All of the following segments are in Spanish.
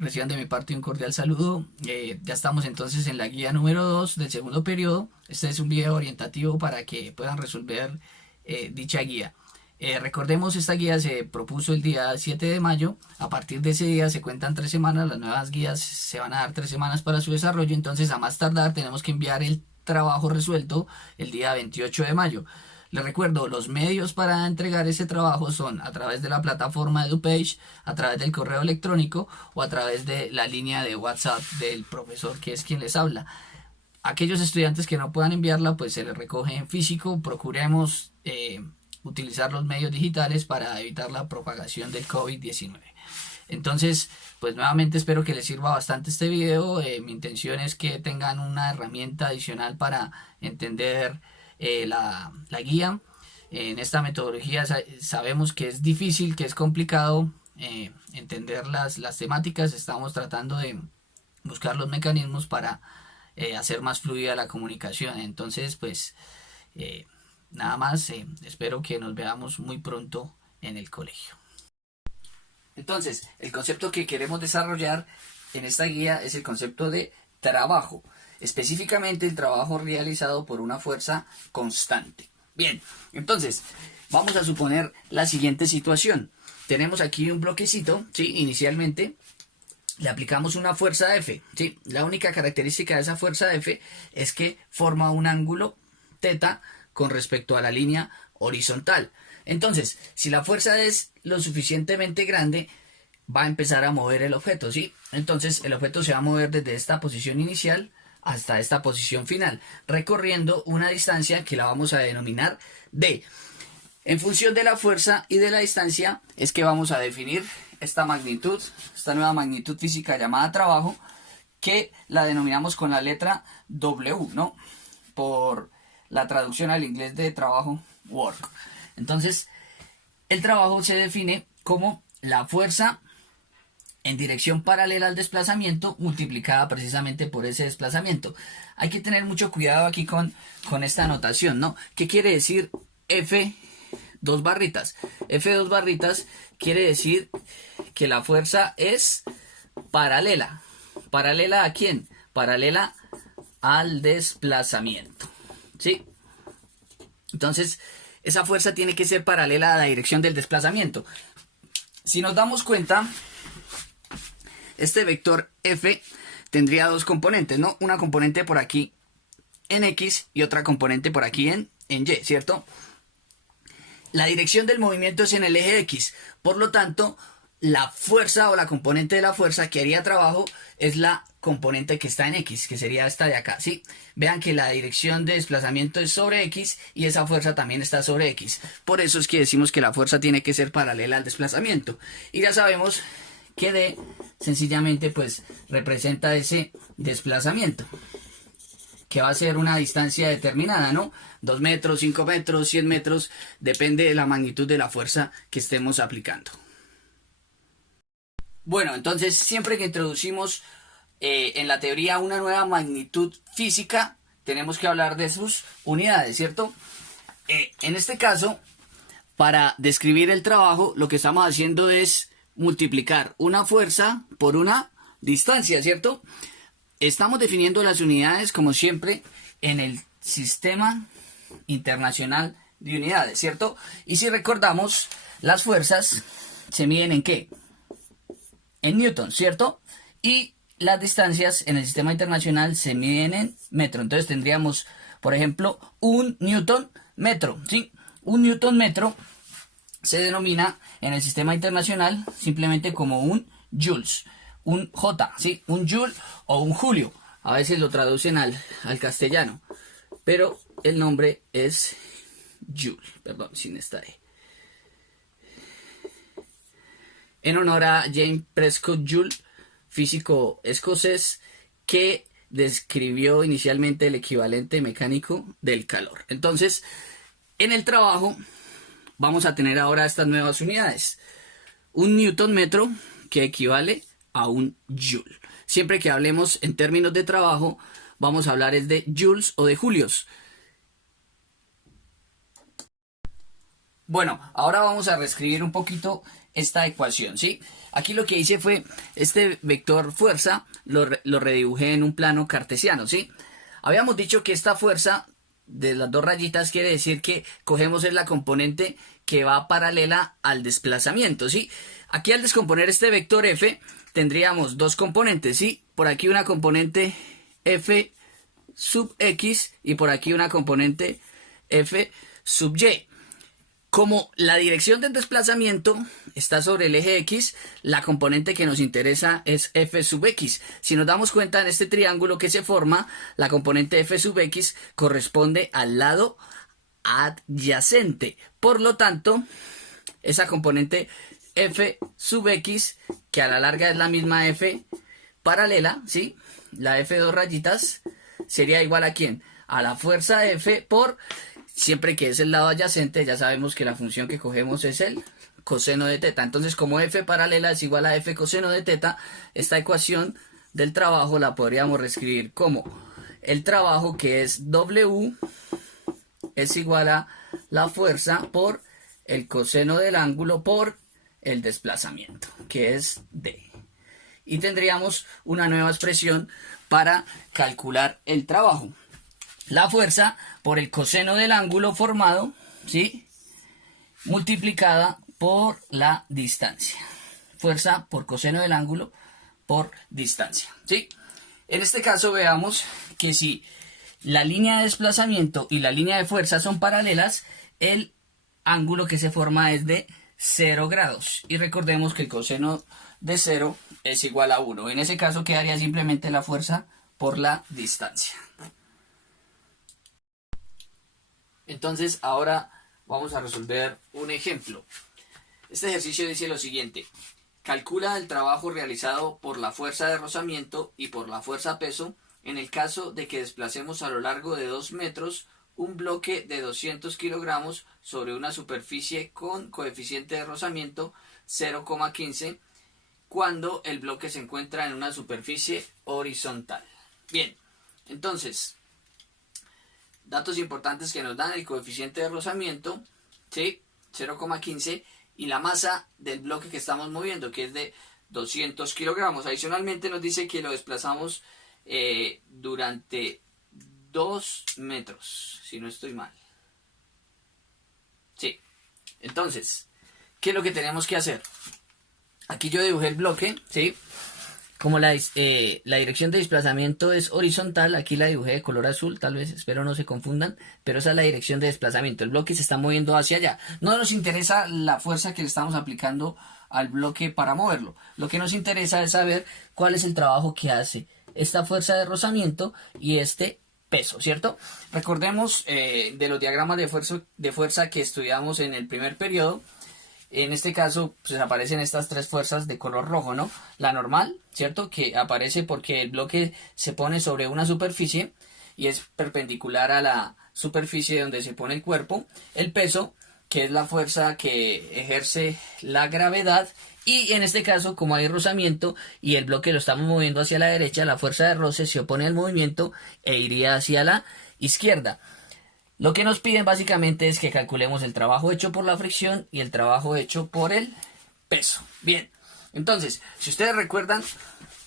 Reciban de mi parte un cordial saludo. Ya estamos entonces en la guía número 2 del segundo periodo. Este es un video orientativo para que puedan resolver dicha guía. Recordemos, esta guía se propuso el día 7 de mayo. A partir de ese día se cuentan 3 semanas. Las nuevas guías se van a dar 3 semanas para su desarrollo. Entonces, a más tardar, tenemos que enviar el trabajo resuelto el día 28 de mayo. Les recuerdo, los medios para entregar ese trabajo son a través de la plataforma EduPage, a través del correo electrónico o a través de la línea de WhatsApp del profesor, que es quien les habla. Aquellos estudiantes que no puedan enviarla, pues se les recoge en físico. Procuremos utilizar los medios digitales para evitar la propagación del COVID-19. Entonces, pues nuevamente espero que les sirva bastante este video. Mi intención es que tengan una herramienta adicional para entender la guía. En esta metodología sabemos que es difícil, que es complicado entender las temáticas. Estamos tratando de buscar los mecanismos para hacer más fluida la comunicación. Entonces, pues nada más, espero que nos veamos muy pronto en el colegio. Entonces, el concepto que queremos desarrollar en esta guía es el concepto de trabajo, específicamente el trabajo realizado por una fuerza constante. Bien, entonces, vamos a suponer la siguiente situación. Tenemos aquí un bloquecito, ¿sí? Inicialmente le aplicamos una fuerza F, ¿sí? La única característica de esa fuerza F es que forma un ángulo θ con respecto a la línea horizontal. Entonces, si la fuerza es lo suficientemente grande, va a empezar a mover el objeto, ¿sí? Entonces, el objeto se va a mover desde esta posición inicial hasta esta posición final, recorriendo una distancia que la vamos a denominar D. En función de la fuerza y de la distancia es que vamos a definir esta magnitud, esta nueva magnitud física llamada trabajo, que la denominamos con la letra W, ¿no? Por la traducción al inglés de trabajo, work. Entonces, el trabajo se define como la fuerza en dirección paralela al desplazamiento multiplicada precisamente por ese desplazamiento. Hay que tener mucho cuidado aquí con esta notación, ¿no? ¿Qué quiere decir F dos barritas? F dos barritas quiere decir que la fuerza es paralela. ¿Paralela a quién? Paralela al desplazamiento, ¿sí? Entonces, esa fuerza tiene que ser paralela a la dirección del desplazamiento. Si nos damos cuenta, este vector F tendría dos componentes, ¿no? Una componente por aquí en X y otra componente por aquí en Y, ¿cierto? La dirección del movimiento es en el eje X. Por lo tanto, la fuerza o la componente de la fuerza que haría trabajo es la componente que está en X, que sería esta de acá, ¿sí? Vean que la dirección de desplazamiento es sobre X y esa fuerza también está sobre X. Por eso es que decimos que la fuerza tiene que ser paralela al desplazamiento. Y ya sabemos que D sencillamente pues representa ese desplazamiento, que va a ser una distancia determinada, ¿no? 2 metros, 5 metros, 100 metros, depende de la magnitud de la fuerza que estemos aplicando. Bueno, entonces siempre que introducimos en la teoría una nueva magnitud física, tenemos que hablar de sus unidades, ¿cierto? En este caso, para describir el trabajo, lo que estamos haciendo es multiplicar una fuerza por una distancia, ¿cierto? Estamos definiendo las unidades, como siempre, en el Sistema Internacional de Unidades, ¿cierto? Y si recordamos, las fuerzas se miden ¿en qué? En newton, ¿cierto? Y las distancias en el sistema internacional se miden en metro. Entonces tendríamos, por ejemplo, un newton metro, ¿sí? Un newton metro se denomina en el sistema internacional simplemente como un joules, un J, ¿sí? Un joule o un julio. A veces lo traducen al castellano, pero el nombre es joule, perdón, sin esta E. En honor a James Prescott Joule, físico escocés que describió inicialmente el equivalente mecánico del calor. Entonces, en el trabajo vamos a tener ahora estas nuevas unidades. Un newton metro que equivale a un joule. Siempre que hablemos en términos de trabajo, vamos a hablar es de joules o de julios. Bueno, ahora vamos a reescribir un poquito esta ecuación, ¿sí? Aquí lo que hice fue este vector fuerza, lo redibujé en un plano cartesiano, ¿sí? Habíamos dicho que esta fuerza de las dos rayitas quiere decir que cogemos es la componente que va paralela al desplazamiento, ¿sí? Aquí al descomponer este vector F tendríamos dos componentes, ¿sí? Por aquí una componente F sub X y por aquí una componente F sub Y. Como la dirección del desplazamiento está sobre el eje X, la componente que nos interesa es F sub X. Si nos damos cuenta en este triángulo que se forma, la componente F sub X corresponde al lado adyacente. Por lo tanto, esa componente F sub X, que a la larga es la misma F paralela, ¿sí? La F dos rayitas, sería igual a ¿quién? A la fuerza F por... Siempre que es el lado adyacente, ya sabemos que la función que cogemos es el coseno de teta. Entonces, como F paralela es igual a F coseno de teta, esta ecuación del trabajo la podríamos reescribir como el trabajo, que es W, es igual a la fuerza por el coseno del ángulo por el desplazamiento, que es D. Y tendríamos una nueva expresión para calcular el trabajo. La fuerza por el coseno del ángulo formado, ¿sí? Multiplicada por la distancia. Fuerza por coseno del ángulo por distancia, ¿sí? En este caso veamos que si la línea de desplazamiento y la línea de fuerza son paralelas, el ángulo que se forma es de 0 grados. Y recordemos que el coseno de 0 es igual a 1. En ese caso quedaría simplemente la fuerza por la distancia. Entonces ahora vamos a resolver un ejemplo. Este ejercicio dice lo siguiente: calcula el trabajo realizado por la fuerza de rozamiento y por la fuerza peso en el caso de que desplacemos a lo largo de 2 metros un bloque de 200 kilogramos sobre una superficie con coeficiente de rozamiento 0,15 cuando el bloque se encuentra en una superficie horizontal. Bien, entonces... datos importantes que nos dan: el coeficiente de rozamiento, ¿sí? 0,15, y la masa del bloque que estamos moviendo, que es de 200 kilogramos. Adicionalmente nos dice que lo desplazamos durante 2 metros, si no estoy mal. Sí. Entonces, ¿qué es lo que tenemos que hacer? Aquí yo dibujé el bloque, ¿sí? Como la dirección de desplazamiento es horizontal, aquí la dibujé de color azul, tal vez, espero no se confundan, pero esa es la dirección de desplazamiento. El bloque se está moviendo hacia allá. No nos interesa la fuerza que le estamos aplicando al bloque para moverlo. Lo que nos interesa es saber cuál es el trabajo que hace esta fuerza de rozamiento y este peso, ¿cierto? Recordemos de los diagramas de fuerza que estudiamos en el primer periodo. En este caso, pues aparecen estas tres fuerzas de color rojo, ¿no? La normal, ¿cierto? Que aparece porque el bloque se pone sobre una superficie y es perpendicular a la superficie donde se pone el cuerpo. El peso, que es la fuerza que ejerce la gravedad. Y en este caso, como hay rozamiento y el bloque lo estamos moviendo hacia la derecha, la fuerza de roce se opone al movimiento e iría hacia la izquierda. Lo que nos piden básicamente es que calculemos el trabajo hecho por la fricción y el trabajo hecho por el peso. Bien, entonces, si ustedes recuerdan,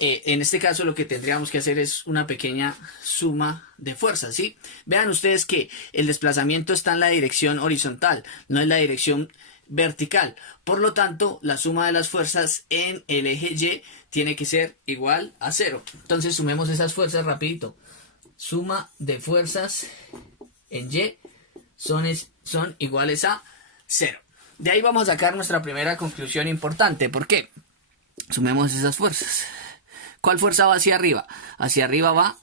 en este caso lo que tendríamos que hacer es una pequeña suma de fuerzas, ¿sí? Vean ustedes que el desplazamiento está en la dirección horizontal, no en la dirección vertical. Por lo tanto, la suma de las fuerzas en el eje Y tiene que ser igual a 0. Entonces, sumemos esas fuerzas rapidito. Suma de fuerzas en Y son iguales a 0. De ahí vamos a sacar nuestra primera conclusión importante. ¿Por qué? Sumemos esas fuerzas. ¿Cuál fuerza va hacia arriba? Hacia arriba va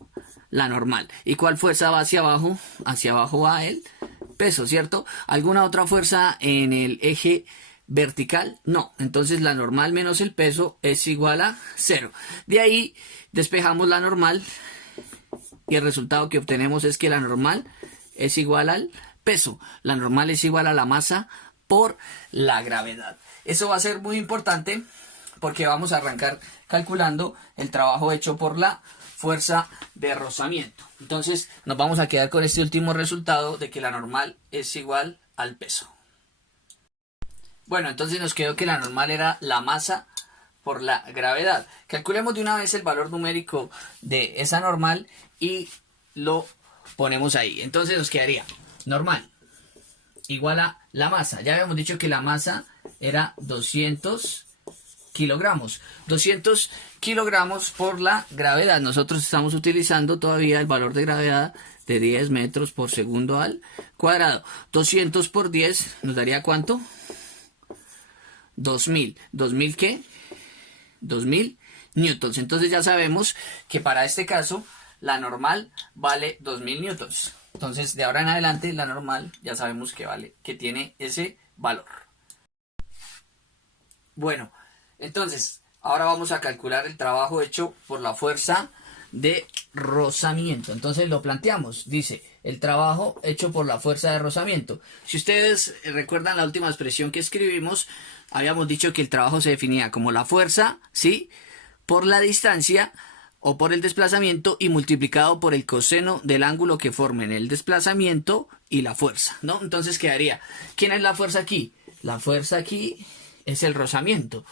la normal. ¿Y cuál fuerza va hacia abajo? Hacia abajo va el peso, ¿cierto? ¿Alguna otra fuerza en el eje vertical? No. Entonces la normal menos el peso es igual a 0. De ahí despejamos la normal y el resultado que obtenemos es que la normal es igual al peso. La normal es igual a la masa por la gravedad. Eso va a ser muy importante porque vamos a arrancar calculando el trabajo hecho por la fuerza de rozamiento. Entonces nos vamos a quedar con este último resultado de que la normal es igual al peso. Bueno, entonces nos quedó que la normal era la masa por la gravedad. Calculemos de una vez el valor numérico de esa normal y lo ponemos ahí. Entonces nos quedaría normal igual a la masa. Ya habíamos dicho que la masa era 200 kilogramos. 200 kilogramos por la gravedad. Nosotros estamos utilizando todavía el valor de gravedad de 10 metros por segundo al cuadrado. 200 por 10 nos daría ¿cuánto? 2000. ¿2000 qué? 2000 newtons. Entonces ya sabemos que para este caso la normal vale 2000 newtons. Entonces de ahora en adelante la normal ya sabemos que vale, que tiene ese valor. Bueno, entonces ahora vamos a calcular el trabajo hecho por la fuerza de rozamiento. Entonces lo planteamos, dice el trabajo hecho por la fuerza de rozamiento. Si ustedes recuerdan la última expresión que escribimos, habíamos dicho que el trabajo se definía como la fuerza, ¿sí?, por la distancia o por el desplazamiento y multiplicado por el coseno del ángulo que formen el desplazamiento y la fuerza, ¿no? Entonces quedaría, ¿quién es la fuerza aquí? La fuerza aquí es el rozamiento,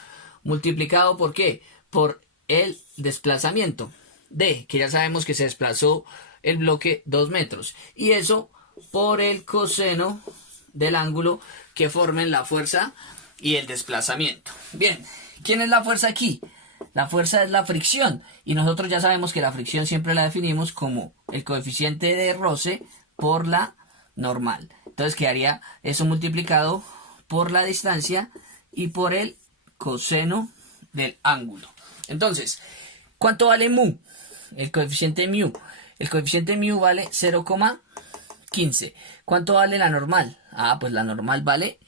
multiplicado ¿por qué? Por el desplazamiento D, que ya sabemos que se desplazó el bloque 2 metros, y eso por el coseno del ángulo que formen la fuerza y el desplazamiento. Bien, ¿quién es la fuerza aquí? La fuerza es la fricción, y nosotros ya sabemos que la fricción siempre la definimos como el coeficiente de roce por la normal. Entonces quedaría eso multiplicado por la distancia y por el coseno del ángulo. Entonces, ¿cuánto vale mu? El coeficiente mu. El coeficiente mu vale 0,15. ¿Cuánto vale la normal? Ah, pues la normal vale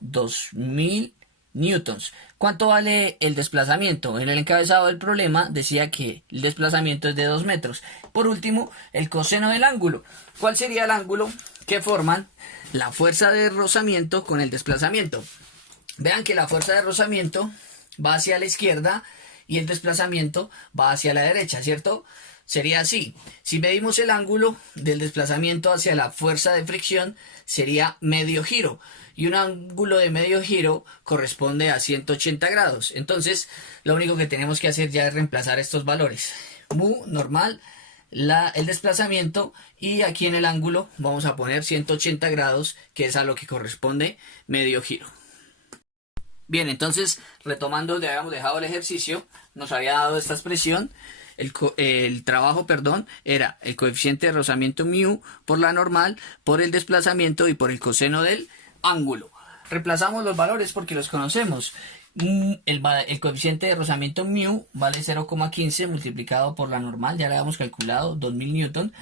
2000 newtons. ¿Cuánto vale el desplazamiento? En el encabezado del problema decía que el desplazamiento es de 2 metros. Por último, el coseno del ángulo. ¿Cuál sería el ángulo que forman la fuerza de rozamiento con el desplazamiento? Vean que la fuerza de rozamiento va hacia la izquierda y el desplazamiento va hacia la derecha, ¿cierto? Sería así. Si medimos el ángulo del desplazamiento hacia la fuerza de fricción, sería medio giro. Y un ángulo de medio giro corresponde a 180 grados. Entonces, lo único que tenemos que hacer ya es reemplazar estos valores. Mu, normal, el desplazamiento, y aquí en el ángulo vamos a poner 180 grados, que es a lo que corresponde medio giro. Bien, entonces, retomando donde habíamos dejado el ejercicio, nos había dado esta expresión. El trabajo, era el coeficiente de rozamiento mu por la normal, por el desplazamiento y por el coseno del ángulo. Reemplazamos los valores porque los conocemos. El coeficiente de rozamiento mu vale 0,15 multiplicado por la normal, ya lo habíamos calculado, 2000 newton.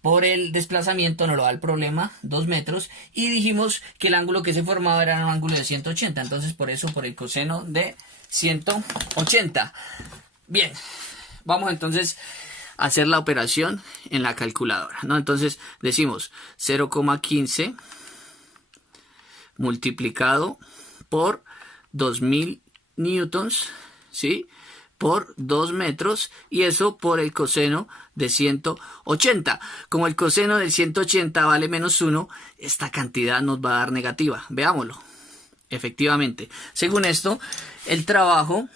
Por el desplazamiento nos lo da el problema, 2 metros, y dijimos que el ángulo que se formaba era un ángulo de 180, entonces por eso por el coseno de 180. Bien, vamos entonces a hacer la operación en la calculadora, ¿no? Entonces decimos 0,15 multiplicado por 2000 newtons, ¿sí?, por 2 metros, y eso por el coseno de 180. Como el coseno del 180 vale menos 1, esta cantidad nos va a dar negativa. Veámoslo. Efectivamente, según esto, el trabajo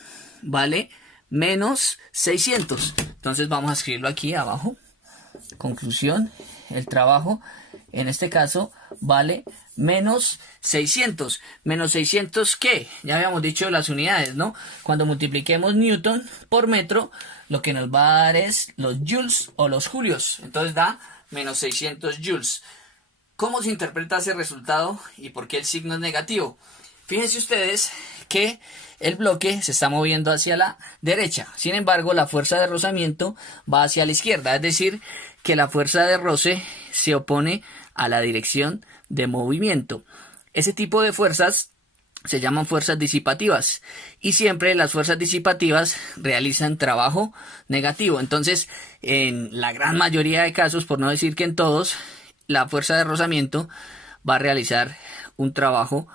vale menos 600. Entonces vamos a escribirlo aquí abajo. Conclusión, el trabajo en este caso vale menos 600. Menos 600, ¿qué? Ya habíamos dicho las unidades, ¿no? Cuando multipliquemos newton por metro, lo que nos va a dar es los joules o los julios. Entonces da menos 600 joules. ¿Cómo se interpreta ese resultado y por qué el signo es negativo? Fíjense ustedes que el bloque se está moviendo hacia la derecha. Sin embargo, la fuerza de rozamiento va hacia la izquierda. Es decir, que la fuerza de roce se opone a la dirección de movimiento. Ese tipo de fuerzas se llaman fuerzas disipativas, y siempre las fuerzas disipativas realizan trabajo negativo. Entonces, en la gran mayoría de casos, por no decir que en todos, la fuerza de rozamiento va a realizar un trabajo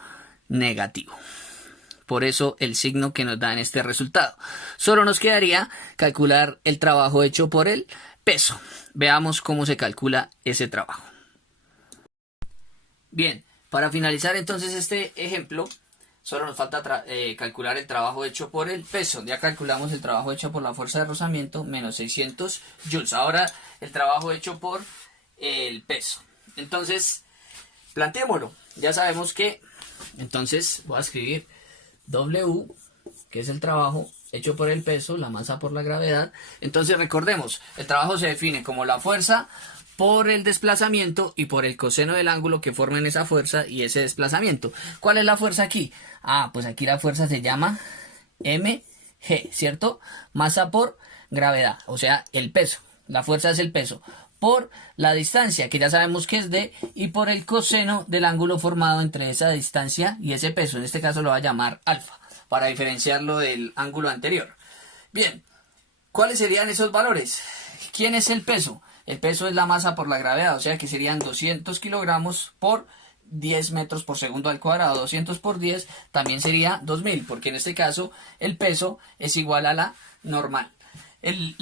negativo. Por eso el signo que nos da en este resultado. Solo nos quedaría calcular el trabajo hecho por el peso. Veamos cómo se calcula ese trabajo. Bien, para finalizar entonces este ejemplo, Solo nos falta calcular el trabajo hecho por el peso. Ya calculamos el trabajo hecho por la fuerza de rozamiento menos 600 joules. Ahora el trabajo hecho por el peso. Entonces, planteémoslo. Ya sabemos que, entonces voy a escribir W, que es el trabajo hecho por el peso, la masa por la gravedad. Entonces recordemos, el trabajo se define como la fuerza por el desplazamiento y por el coseno del ángulo que formen esa fuerza y ese desplazamiento. ¿Cuál es la fuerza aquí? Pues aquí la fuerza se llama mg, ¿cierto? Masa por gravedad, o sea, el peso. La fuerza es el peso por la distancia, que ya sabemos que es d, y por el coseno del ángulo formado entre esa distancia y ese peso. En este caso lo va a llamar alfa, para diferenciarlo del ángulo anterior. Bien, ¿cuáles serían esos valores? ¿Quién es el peso? El peso es la masa por la gravedad, o sea que serían 200 kilogramos por 10 metros por segundo al cuadrado. 200 por 10 también sería 2000, porque en este caso el peso es igual a la normal. El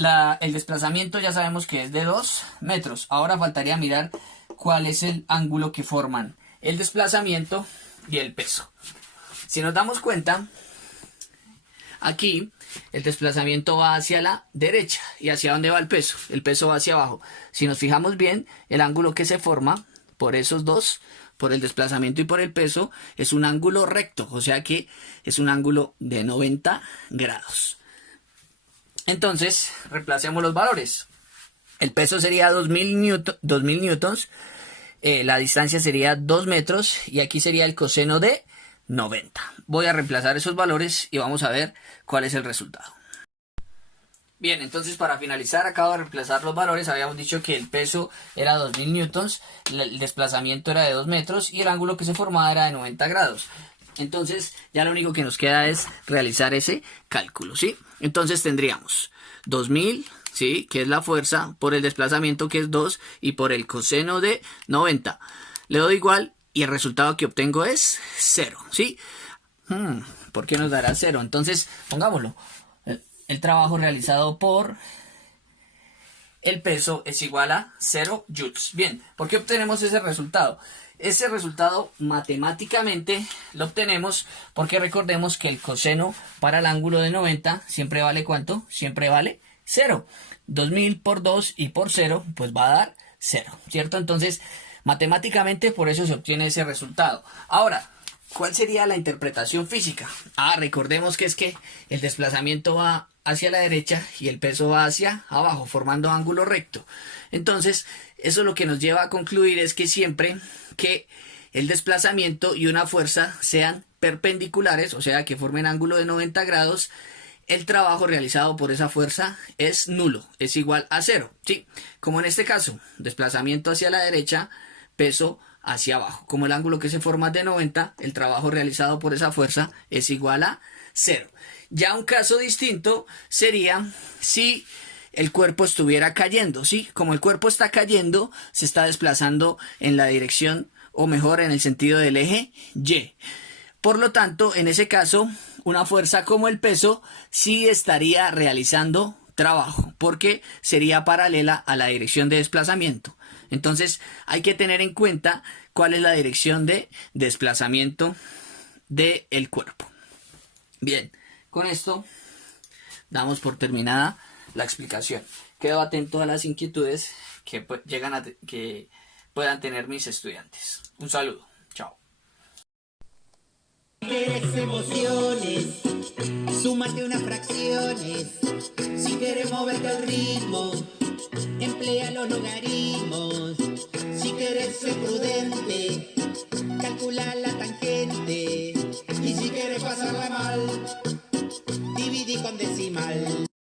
desplazamiento ya sabemos que es de 2 metros. Ahora faltaría mirar cuál es el ángulo que forman el desplazamiento y el peso. Si nos damos cuenta, aquí el desplazamiento va hacia la derecha. ¿Y hacia dónde va el peso? El peso va hacia abajo. Si nos fijamos bien, el ángulo que se forma por esos dos, por el desplazamiento y por el peso, es un ángulo recto. O sea que es un ángulo de 90 grados. Entonces, reemplacemos los valores. El peso sería 2000 newtons, la distancia sería 2 metros y aquí sería el coseno de 90. Voy a reemplazar esos valores y vamos a ver cuál es el resultado. Bien, entonces para finalizar acabo de reemplazar los valores. Habíamos dicho que el peso era 2000 newtons, el desplazamiento era de 2 metros y el ángulo que se formaba era de 90 grados. Entonces ya lo único que nos queda es realizar ese cálculo, ¿sí? Entonces tendríamos 2000, ¿sí? Que es la fuerza, por el desplazamiento que es 2 y por el coseno de 90. Le doy igual y el resultado que obtengo es 0, ¿sí? ¿Por qué nos dará 0? Entonces pongámoslo. El trabajo realizado por el peso es igual a 0 joules. Bien, ¿por qué obtenemos ese resultado? Ese resultado matemáticamente lo obtenemos porque recordemos que el coseno para el ángulo de 90 siempre vale ¿cuánto? Siempre vale 0. 2000 por 2 y por 0 pues va a dar 0, ¿cierto? Entonces matemáticamente por eso se obtiene ese resultado. Ahora, ¿cuál sería la interpretación física? Recordemos que es que el desplazamiento va hacia la derecha y el peso va hacia abajo, formando ángulo recto. Entonces, eso lo que nos lleva a concluir es que siempre que el desplazamiento y una fuerza sean perpendiculares, o sea, que formen ángulo de 90 grados, el trabajo realizado por esa fuerza es nulo, es igual a 0, ¿sí? Como en este caso, desplazamiento hacia la derecha, peso hacia abajo. Como el ángulo que se forma es de 90, el trabajo realizado por esa fuerza es igual a 0. Ya un caso distinto sería si el cuerpo estuviera cayendo, ¿sí? Como el cuerpo está cayendo, se está desplazando en la dirección, o mejor, en el sentido del eje Y. Por lo tanto, en ese caso, una fuerza como el peso sí estaría realizando trabajo, porque sería paralela a la dirección de desplazamiento. Entonces, hay que tener en cuenta cuál es la dirección de desplazamiento del cuerpo. Bien, con esto damos por terminada la explicación. Quedo atento a las inquietudes que que puedan tener mis estudiantes. Un saludo. Chao. Quieres emociones, súmate unas fracciones. Si quieres moverte al ritmo